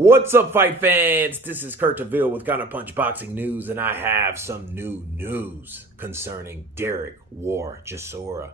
What's up, fight fans? This is Kurt DeVille with Counterpunch Boxing News, and I have some new news concerning Derek Chisora.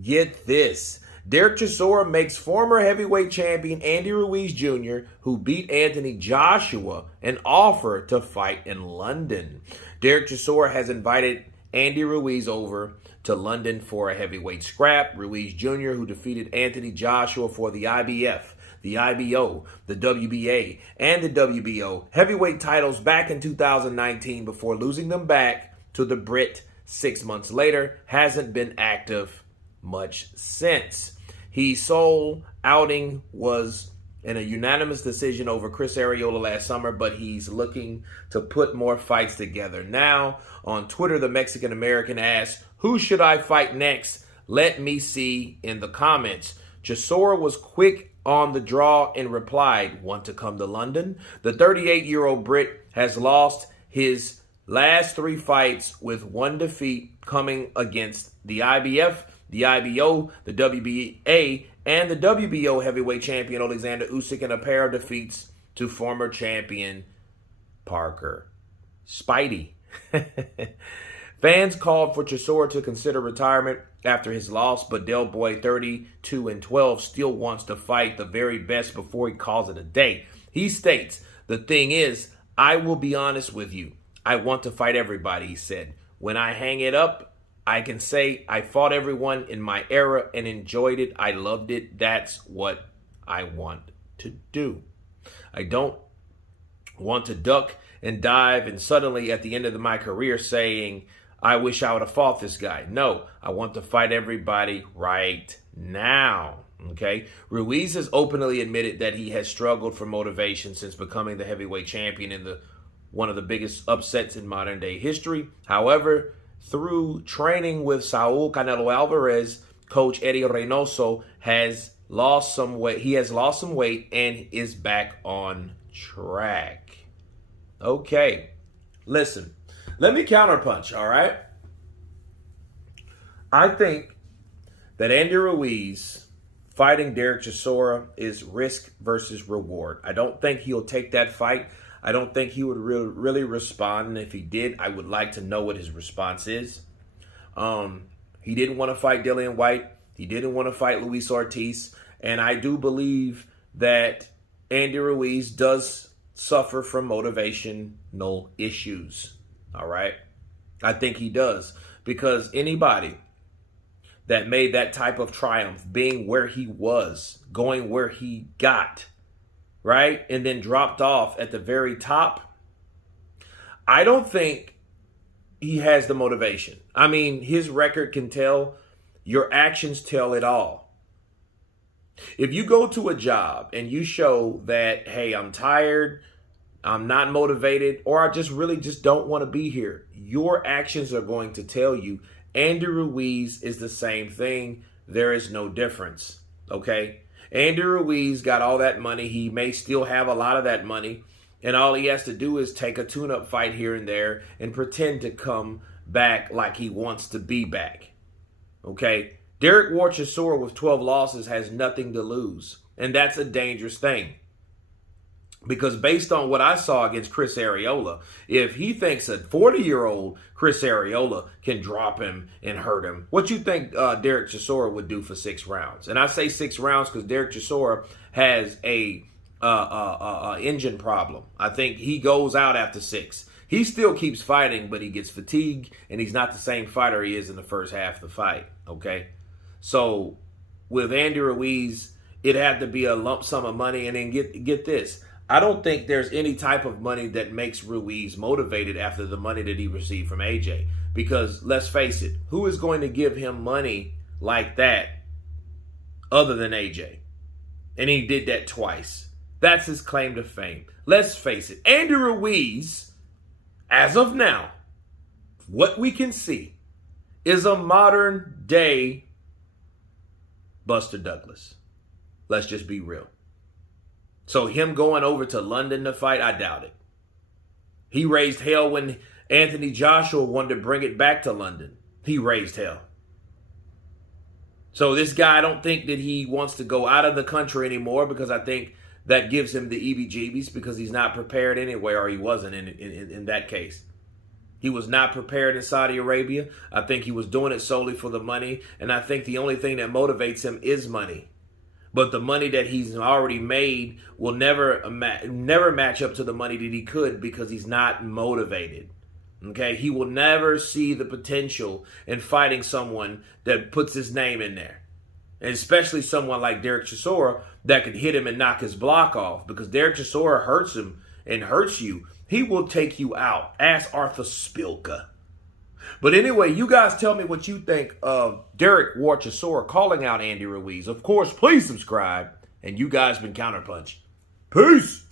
Get this. Derek Chisora makes former heavyweight champion Andy Ruiz Jr., who beat Anthony Joshua, an offer to fight in London. Derek Chisora has invited Andy Ruiz over to London for a heavyweight scrap. Ruiz Jr., who defeated Anthony Joshua for the IBF, the IBO, the WBA, and the WBO heavyweight titles back in 2019 before losing them back to the Brit 6 months later, hasn't been active much since. His sole outing was in a unanimous decision over Chris Arreola last summer, but he's looking to put more fights together. Now, on Twitter, the Mexican-American asked, "Who should I fight next? Let me see in the comments." Chisora was quick on the draw and replied, "Want to come to London?" The 38-year-old Brit has lost his last 3 fights with 1 defeat, coming against the IBF, the IBO, the WBA, and the WBO heavyweight champion Alexander Usyk, and a pair of defeats to former champion Parker Spidey. Fans called for Chisora to consider retirement after his loss, but Del Boy, 32-12, still wants to fight the very best before he calls it a day. He states, "The thing is, I will be honest with you. I want to fight everybody," he said. "When I hang it up, I can say I fought everyone in my era and enjoyed it. I loved it. That's what I want to do. I don't want to duck and dive and suddenly at the end of my career saying, I wish I would have fought this guy. No, I want to fight everybody right now." Okay. Ruiz has openly admitted that he has struggled for motivation since becoming the heavyweight champion in one of the biggest upsets in modern day history. However, through training with Saul Canelo Alvarez, coach Eddie Reynoso has lost some weight. He has lost some weight and is back on track. Okay, listen, let me counterpunch, all right? I think that Andy Ruiz fighting Derek Chisora is risk versus reward. I don't think he'll take that fight. I don't think he would really respond. And if he did, I would like to know what his response is. He didn't want to fight Dillian White. He didn't want to fight Luis Ortiz. And I do believe that Andy Ruiz does suffer from motivational issues. All right? I think he does. Because anybody that made that type of triumph, being where he was, going where he got, right, and then dropped off at the very top, I don't think he has the motivation. I mean, his record can tell. Your actions tell it all. If you go to a job and you show that, hey, I'm tired, I'm not motivated, or I really don't want to be here, your actions are going to tell you. Andy Ruiz is the same thing. There is no difference, okay? Andy Ruiz got all that money. He may still have a lot of that money. And all he has to do is take a tune-up fight here and there and pretend to come back like he wants to be back. Okay? Derek Chisora with 12 losses has nothing to lose. And that's a dangerous thing. Because based on what I saw against Chris Arreola, if he thinks a 40-year-old Chris Arreola can drop him and hurt him, what you think Derek Chisora would do for 6 rounds? And I say 6 rounds because Derek Chisora has a engine problem. I think he goes out after 6. He still keeps fighting, but he gets fatigued, and he's not the same fighter he is in the first half of the fight, okay? So with Andy Ruiz, it had to be a lump sum of money, and then get this. I don't think there's any type of money that makes Ruiz motivated after the money that he received from AJ. Because let's face it, who is going to give him money like that other than AJ? And he did that twice. That's his claim to fame. Let's face it, Andy Ruiz, as of now, what we can see, is a modern day Buster Douglas. Let's just be real. So him going over to London to fight, I doubt it. He raised hell when Anthony Joshua wanted to bring it back to London. He raised hell. So this guy, I don't think that he wants to go out of the country anymore, because I think that gives him the EBGBs because he's not prepared anyway, or he wasn't in that case. He was not prepared in Saudi Arabia. I think he was doing it solely for the money, and I think the only thing that motivates him is money. But the money that he's already made will never match up to the money that he could because he's not motivated. Okay, he will never see the potential in fighting someone that puts his name in there. And especially someone like Derek Chisora that could hit him and knock his block off, because Derek Chisora hurts him and hurts you. He will take you out. Ask Arthur Spilka. But anyway, you guys tell me what you think of Derek Chisora calling out Andy Ruiz. Of course, please subscribe. And you guys been Counterpunch. Peace.